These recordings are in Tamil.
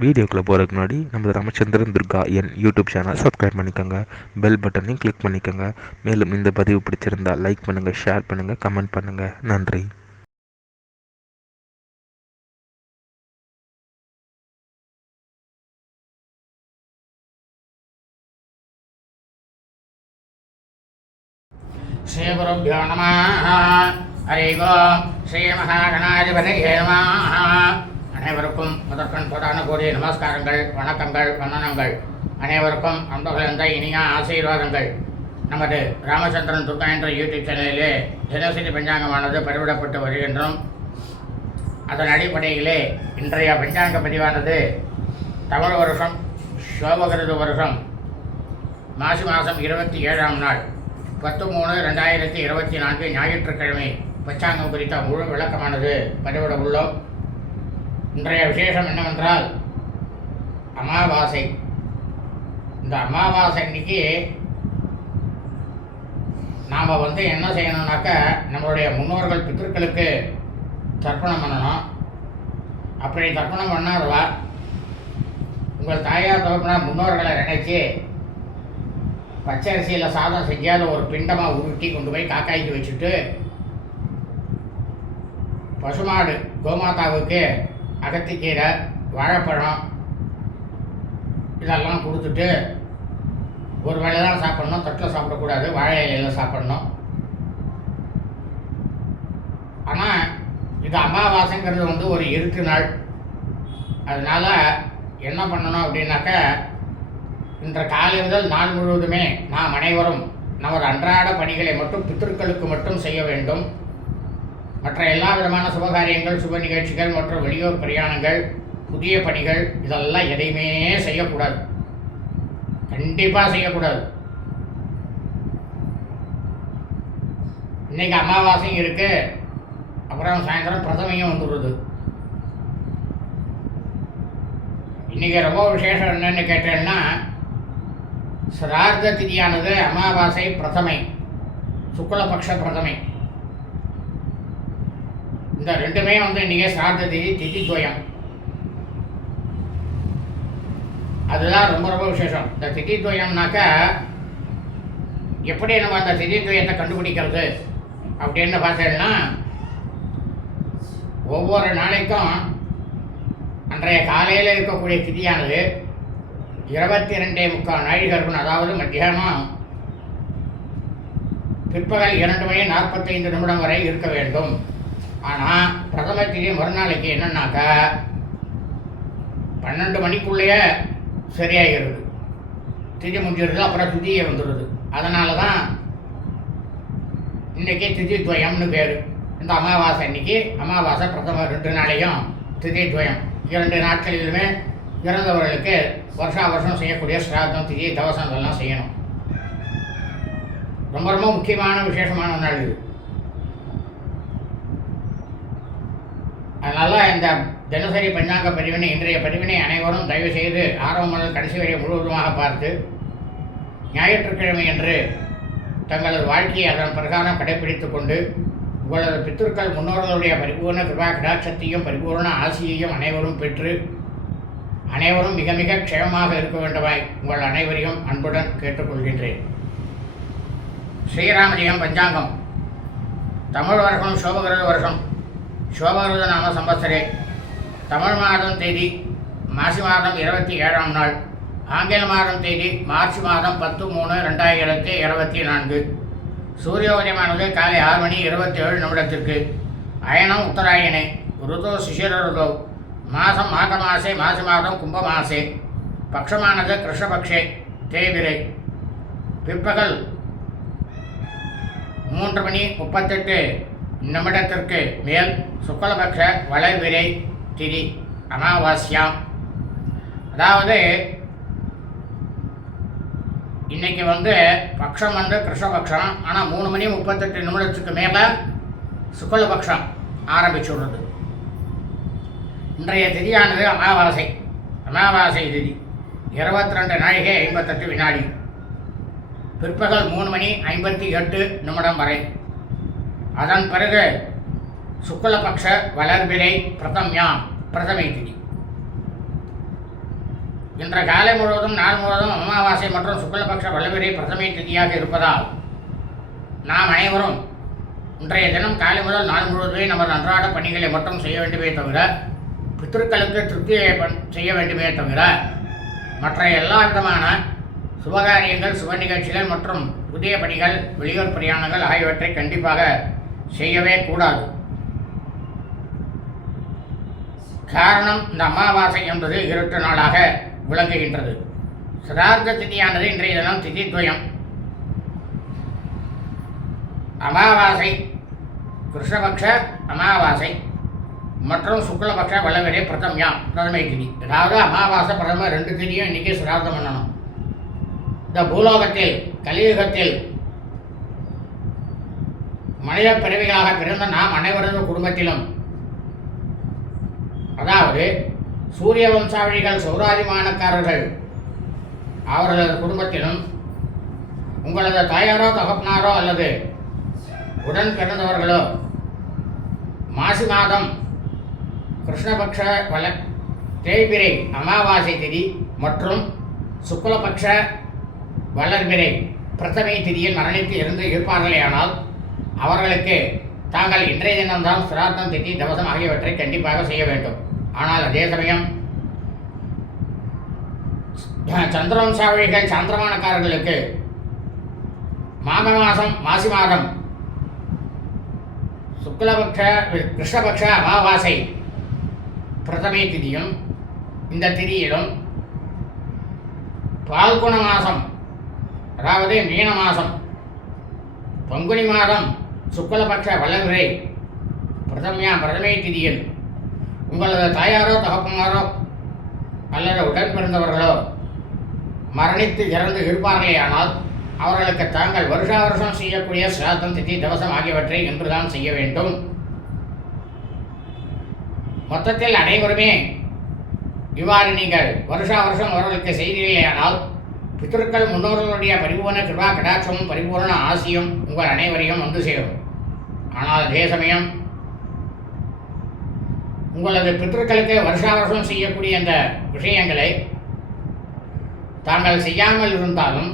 வீடியோக்குள்ளே போகிறதுக்கு முன்னாடி நம்ம ராமச்சந்திரன் துர்கா என் யூடியூப் சேனல் சப்ஸ்கிரைப் பண்ணிக்கோங்க, பெல் பட்டனையும் கிளிக் பண்ணிக்கோங்க. மேலும் இந்த பதிவு பிடிச்சிருந்தால் லைக் பண்ணுங்கள், ஷேர் பண்ணுங்கள், கமெண்ட் பண்ணுங்கள். நன்றி. ஸ்ரீகுருभ्यो நமः. ஹரி ஓம். ஸ்ரீ மகாகணாதிபதியே நமः. அனைவருக்கும் முதற்கண் பிரதான கோடி நமஸ்காரங்கள், வணக்கங்கள், வந்தனங்கள். அனைவருக்கும் அன்பகலந்த இனிய ஆசீர்வாதங்கள். நமது ராமச்சந்திரன் துர்கா என்ற யூடியூப் சேனலிலே தினசரி பஞ்சாங்கமானது பதிவிடப்பட்டு வருகின்றோம். அதன் அடிப்படையிலே இன்றைய பஞ்சாங்க பதிவானது தமிழ் வருஷம் சோபகிருது வருஷம் மாசி மாதம் 27ஆம் நாள் 10/3/2024 ஞாயிற்றுக்கிழமை பஞ்சாங்கம் குறித்த முழு விளக்கமானது பதிவிட உள்ளோம். இன்றைய விசேஷம் என்னவென்றால் அமாவாசை. இந்த அமாவாசை அன்னைக்கு நாம் என்ன செய்யணும்னாக்க, நம்மளுடைய முன்னோர்கள் பித்திருக்களுக்கு தர்ப்பணம் பண்ணணும். அப்படி தர்ப்பணம் பண்ணாதவா உங்கள் தாயார் தகப்பனார் முன்னோர்களை நினைச்சு பச்சரிசியில் சாதம் செஞ்சாத ஒரு பிண்டமாக உருட்டி கொண்டு போய் காக்காய்க்கு வச்சுட்டு, பசுமாடு கோமாதாவுக்கு அகத்திக்கீரை, வாழைப்பழம் இதெல்லாம் கொடுத்துட்டு, ஒரு வேளை தான் சாப்பிட்ணும், தட்டில் சாப்பிடக்கூடாது, வாழை இலையில் சாப்பிட்ணும். ஆனால் இது அமாவாசைங்கிறது ஒரு இருட்டு நாள். அதனால் என்ன பண்ணணும் அப்படின்னாக்க, இன்ற காலை முதல் நாள் முழுவதுமே நாம் அனைவரும் நமது அன்றாட பணிகளை மட்டும் பித்திருக்களுக்கு மட்டும் செய்ய வேண்டும். மற்ற எல்லா விதமான சுபகாரியங்கள், சுப நிகழ்ச்சிகள் மற்றும் வெளியூர் பிரயாணங்கள், புதிய பணிகள் இதெல்லாம் எதையுமே செய்யக்கூடாது. கண்டிப்பாக செய்யக்கூடாது. இன்றைக்கி அமாவாசையும் இருக்குது, அப்புறம் சாயந்தரம் பிரதமையும் வந்துடுது. இன்றைக்கி ரொம்ப விசேஷம் என்னன்னு கேட்டேன்னா, சிரார்த்த திதியானது அமாவாசை பிரதமை, சுக்லபக்ஷ பிரதமை. இந்த ரெண்டுமே இன்றைக்கி சிரார்த்த திதி, திதித்வயம். அதுதான் ரொம்ப ரொம்ப விசேஷம். இந்த திதித்வயம்னாக்கா எப்படி நம்ம அந்த திதித்வயத்தை கண்டுபிடிக்கிறது அப்படின்னு பார்த்தேன்னா, ஒவ்வொரு நாளைக்கும் அன்றைய காலையில் இருக்கக்கூடிய திதியானது 22:45 நாழிகை இருக்கணும். அதாவது மத்தியானம் பிற்பகல் 2:45 வரை இருக்க வேண்டும். ஆனால் பிரதம திதி மறுநாளைக்கு என்னன்னாக்கா 12 மணிக்குள்ளேயே சரியாகிறது, திதி முடிஞ்சிருது, அப்புறம் திதியை வந்துடுது. அதனால தான் இன்றைக்கி திதித்வயம்னு பேர். இந்த அமாவாசை அன்னைக்கு அமாவாசை பிரதம 2 நாளையும் திதித்வயம். 2 நாட்களிலுமே இறந்தவர்களுக்கு வருஷா வருஷம் செய்யக்கூடிய சிராதம், திதி, தவசம் இதெல்லாம் செய்யணும். ரொம்ப ரொம்ப முக்கியமான விசேஷமான நாள் இது. அதனால் இந்த தினசரி பஞ்சாங்க பதிவினை, இன்றைய பதிவினை அனைவரும் தயவு செய்து ஆரம்பம் முதல் கடைசி வரை முழுவதுமாக பார்த்து, ஞாயிற்றுக்கிழமை என்று தங்களது வாழ்க்கையை அதன் பிரகாரம் கடைபிடித்து கொண்டு, உங்களது பித்திருக்கள் முன்னோர்களுடைய பரிபூர்ண கிருபா கடாட்சத்தையும் பரிபூர்ண ஆசியையும் அனைவரும் பெற்று அனைவரும் மிக மிக க்ஷேமமாக இருக்க வேண்டுமாய் உங்கள் அனைவரையும் அன்புடன் கேட்டுக்கொள்கின்றேன். ஸ்ரீராமஜெயம் பஞ்சாங்கம். தமிழ் வருஷம் சோபகிருத வருஷம், சோபகிருத நாம சம்பத்சரே. தமிழ் மாதம் தேதி மாசி மாதம் 27ஆம் நாள், ஆங்கில மாதம் தேதி மார்ச் மாதம் 10/3/2024. சூரியோதயமானது காலை 6:27 அயனம் உத்தராயணே. ருதோ சிசிர ருதோ. மாதம் மாக மாசே, மாசி மாதம் கும்ப மாசே. பக்ஷமானது கிருஷ்ணபக்ஷே தேவிரை. பிற்பகல் 3:38 மேல் சுக்லபக்ஷ வளர்விரை திதி அமாவாஸ்யாம். அதாவது இன்னைக்கு பக்ஷம் கிருஷ்ணபக்ஷம். ஆனால் 3:38 மேலே சுக்லபக்ஷம் ஆரம்பிச்சுடுறது. இன்றைய திதியானது அமாவாசை. அமாவாசை திதி 22 நாழிகை 58 வினாடி. பிற்பகல் 3:58 வரை. அதன் பிறகு சுக்லபக்ஷ வளர்பிறை பிரதம்யாம், பிரதமை திதி. இன்றைய காலை முழுவதும் நாள் முழுவதும் அமாவாசை மற்றும் சுக்லபக்ஷ வளவிரை பிரதமை திதியாக இருப்பதால் நாம் அனைவரும் இன்றைய தினம் காலை முதல் நாள் முழுவதுமே நமது அன்றாட பணிகளை மட்டும் செய்ய வேண்டுமே தவிர, பித்ருக்களுக்கு திருப்தியை செய்ய வேண்டுமே தவிர, மற்ற எல்லா விதமான சுபகாரியங்கள், சுப நிகழ்ச்சிகள் மற்றும் புதிய பணிகள், வெளியூர் பிரயாணங்கள் ஆகியவற்றை கண்டிப்பாக செய்யவே கூடாது. காரணம், இந்த அமாவாசை என்பது இருட்டு நாளாக விளங்குகின்றது. சிரார்த்த திதியானது இன்றைய தினம் திதித்வயம். அமாவாசை, கிருஷ்ணபக்ஷ அமாவாசை மற்றும் சுக்லபக்ஷ வளவிரை பிரதமை திதி. அதாவது அமாவாசை பிரதம 2 திதியும் இன்றைக்கி சிரார்த்தம் பண்ணணும். இந்த பூலோகத்தில் கலியுகத்தில் மனித பிறவிகளாக பிறந்த நாம் அனைவரது குடும்பத்திலும், அதாவது சூரிய வம்சாவழிகள் சௌராதிமானக்காரர்கள் அவர்களது குடும்பத்திலும், உங்களது தாயாரோ தகப்பனாரோ அல்லது உடன் பிறந்தவர்களோ மாசி மாதம் கிருஷ்ணபக்ஷ தேய்பிரை அமாவாசை திதி மற்றும் சுக்லபக்ஷ வளர்பிறை பிரதமை திதியில் மரணித்து இருந்து இருப்பார்களேயானால் அவர்களுக்கு தாங்கள் இன்றைய தினம்தான் சிரார்த்தம், திதி, தவசம் ஆகியவற்றை கண்டிப்பாக செய்ய வேண்டும். ஆனால் அதே சமயம் சந்திரவம்சாவழிகள் சாந்திரமானக்காரர்களுக்கு மாசி மாதம் சுக்லபக்ஷ கிருஷ்ணபக்ஷ அமாவாசை பிரதமை திதியும் இந்த திதியிலும் பால்குண மாதம், அதாவது மீன மாதம் பங்குனி மாதம் சுக்லபக்ஷ வளர்பிறை பிரதமை திதியில் உங்களது தாயாரோ தகப்பனாரோ அல்லது உடன் பிறந்தவர்களோ மரணித்து இறந்து இருப்பார்களேயானால் அவர்களுக்கு தாங்கள் வருஷா வருஷம் செய்யக்கூடிய சிராத்தம், திதி, தவசம் ஆகியவற்றை இன்றுதான் செய்ய வேண்டும். மொத்தத்தில் அனைவருமே இவ்வாறு நீங்கள் வருஷா வருஷம் அவர்களுக்கு செய்தீர்களேயானால் பித்ருக்கள் முன்னோர்களுடைய பரிபூர்ண கிருபா கடாட்சமும் பரிபூர்ண ஆசியும் உங்கள் அனைவரையும் வந்து சேரும். ஆனால் அதே சமயம் உங்களது பித்ருக்களுக்கு வருஷா வருஷம் செய்யக்கூடிய அந்த விஷயங்களை தாங்கள் செய்யாமல் இருந்தாலும்,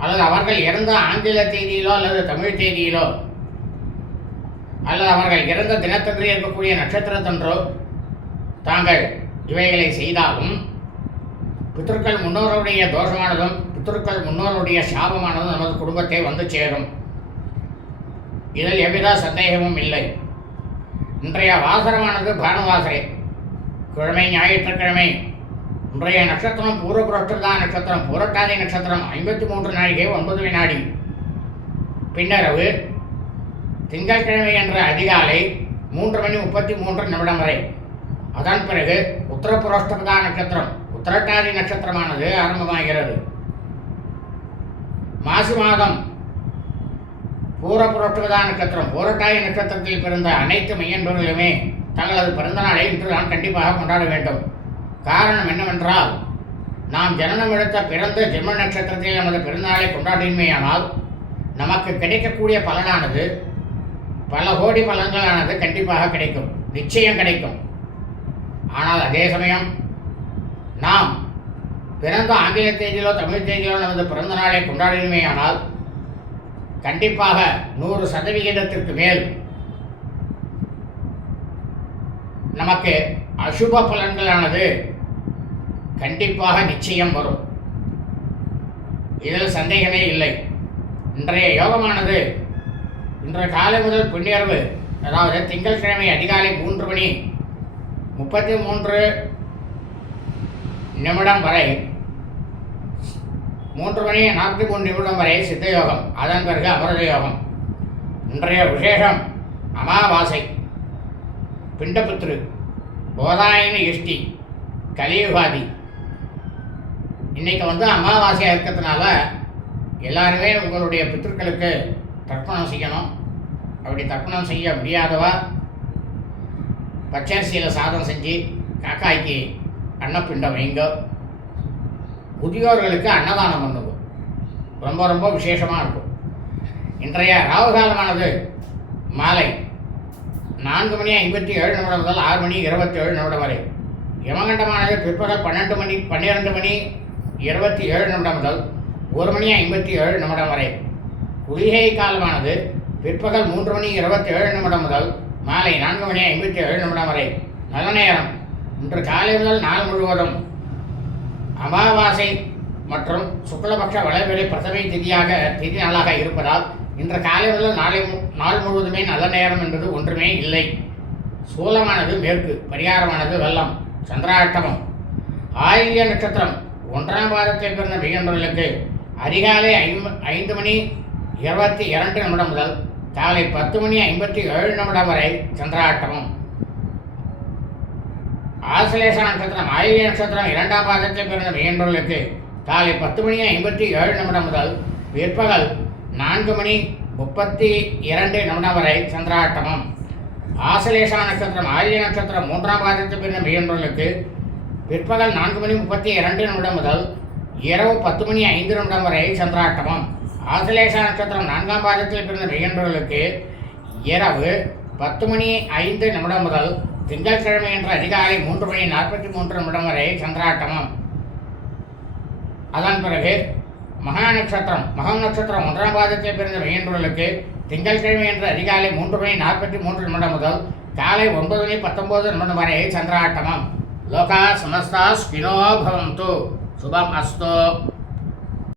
அல்லது அவர்கள் இறந்த ஆங்கில தேதியிலோ அல்லது தமிழ் தேதியிலோ அல்லது அவர்கள் இறந்த தினத்தன்று இருக்கக்கூடிய நட்சத்திரத்தன்றோ தாங்கள் இவைகளை செய்தாலும் பித்ருக்கள் முன்னோருடைய தோஷமானதும் பித்ருக்கள் முன்னோருடைய சாபமானதும் நமது குடும்பத்தை வந்து சேரும். இதில் எவ்வித சந்தேகமும் இல்லை. இன்றைய வாசரமானது பானுவாசரை, கிழமை ஞாயிற்றுக்கிழமை. இன்றைய நட்சத்திரம் பூர்வபுரஷ்டதா நட்சத்திரம், புரட்டாதி நட்சத்திரம் 53 நாழிகை 9 வினாடி. பின்னரவு திங்கட்கிழமை என்ற அதிகாலை 3:33 வரை. அதன் பிறகு உத்தரபுரஷ்டதா நட்சத்திரம், உத்தரட்டாதி நட்சத்திரமானது ஆரம்பமாகிறது. மாசி மாதம் பூரபுரஷ்டதா நட்சத்திரம், பூரட்டாதி நட்சத்திரத்தில் பிறந்த அனைத்து மையன்பர்களுமே தங்களது பிறந்த நாளை இன்று நான் கண்டிப்பாக கொண்டாட வேண்டும். காரணம் என்னவென்றால், நாம் ஜனனம் எடுத்த பிறந்த ஜென்ம நட்சத்திரத்தில் நமது பிறந்தநாளை கொண்டாடினமையானால் நமக்கு கிடைக்கக்கூடிய பலனானது பல கோடி பலன்களானது கண்டிப்பாக கிடைக்கும், நிச்சயம் கிடைக்கும். ஆனால் அதே சமயம் நாம் பிறந்த ஆங்கில தேதியிலோ தமிழ் தேதியிலோ நமது பிறந்த நாளை கொண்டாடினமையானால் கண்டிப்பாக 100% மேல் நமக்கு அசுப பலன்களானது கண்டிப்பாக நிச்சயம் வரும். இதில் சந்தேகமே இல்லை. இன்றைய யோகமானது இன்றைய காலை முதல் பின்னிரவு, அதாவது திங்கட்கிழமை அதிகாலை 3:33 வரை, 3:43 வரை சித்த யோகம், அதன் பிறகு அமிர்த யோகம். இன்றைய விசேஷம் அமாவாசை, பிண்டபித்ரு, போதாயினி இஷ்டி, கலியுகாதி. இன்றைக்கி அமாவாசையாக இருக்கிறதுனால எல்லாருமே உங்களுடைய பித்ருக்களுக்கு தர்ப்பணம் செய்யணும். அப்படி தர்ப்பணம் செய்ய முடியாதவா பச்சரிசியில் சாதம் செஞ்சு காக்காய்க்கு அன்னப்பிண்டம் வைங்க. முதியோர்களுக்கு அன்னதானம் பண்ணுவோம். ரொம்ப ரொம்ப விசேஷமாக இருக்கும். இன்றைய ராவுகாலமானது மாலை 4:57 முதல் 6:27 வரை. யமகண்டமானது பிற்பகல் 12 மணி 27 நிமிடம் முதல் 1 மணி 57 நிமிடம் வரை. குளிகை காலமானது பிற்பகல் 3 மணி 27 நிமிடம் முதல் மாலை 4 மணி 57 நிமிடம் வரை. நல்ல நேரம் இன்று காலை முதல் நாள் முழுவதும் அமாவாசை மற்றும் சுக்லபக்ஷ வளர்பிறை பிரதமை திதி நாளாக இருப்பதால் இன்று காலை முதல் நாள் முழுவதுமே நல்ல நேரம் என்பது ஒன்றுமே இல்லை. சூலமானது மேற்கு, பரிகாரமானது வெள்ளம், சந்திராட்டமம். ஆயில்ய நட்சத்திரம் 1ஆம் பாதத்தில் பிறந்த மீனவர்களுக்கு அதிகாலை 5 மணி 22 நிமிடம் முதல் காலை 10 மணி 57 நிமிடம் வரை சந்திராட்டமம். ஆசலேஷ நட்சத்திரம் ஆயில்ய நட்சத்திரம் 2ஆம் பாதத்தில் பிறந்த மீனவர்களுக்கு காலை 10 மணி 57 நிமிடம் முதல் பிற்பகல் 4 மணி 32 நிமிடம் வரை சந்திராட்டமம். ஆசலேஷா நட்சத்திரம் ஆயில்ய நட்சத்திரம் 3ஆம் பாதத்தில் பிறந்த மீனவர்களுக்கு பிற்பகல் 4 மணி 32 நிமிடம் முதல் இரவு 10 மணி 5 நிமிடம் வரை சந்திராட்டமம். ஆசலேஷா நட்சத்திரம் 4ஆம் பாதத்தில் பிறந்த மீனவர்களுக்கு இரவு 10 மணி 5 நிமிடம் முதல் திங்கட்கிழமை என்ற அதிகாலை 3 மணி 43 நிமிடம் வரை சந்திராட்டமம். அதன் பிறகு மகம் நட்சத்திரம் 1ஆம் பாதத்தில் பிறந்த மீனவர்களுக்கு திங்கட்கிழமை என்ற அதிகாலை 3 மணி 43 நிமிடம் முதல் காலை 9 மணி 19 நிமிடம் வரை சந்திராட்டமம். லோகா சமஸ்தா ஸ்கினோ பவந்து. சுபம் அஸ்து.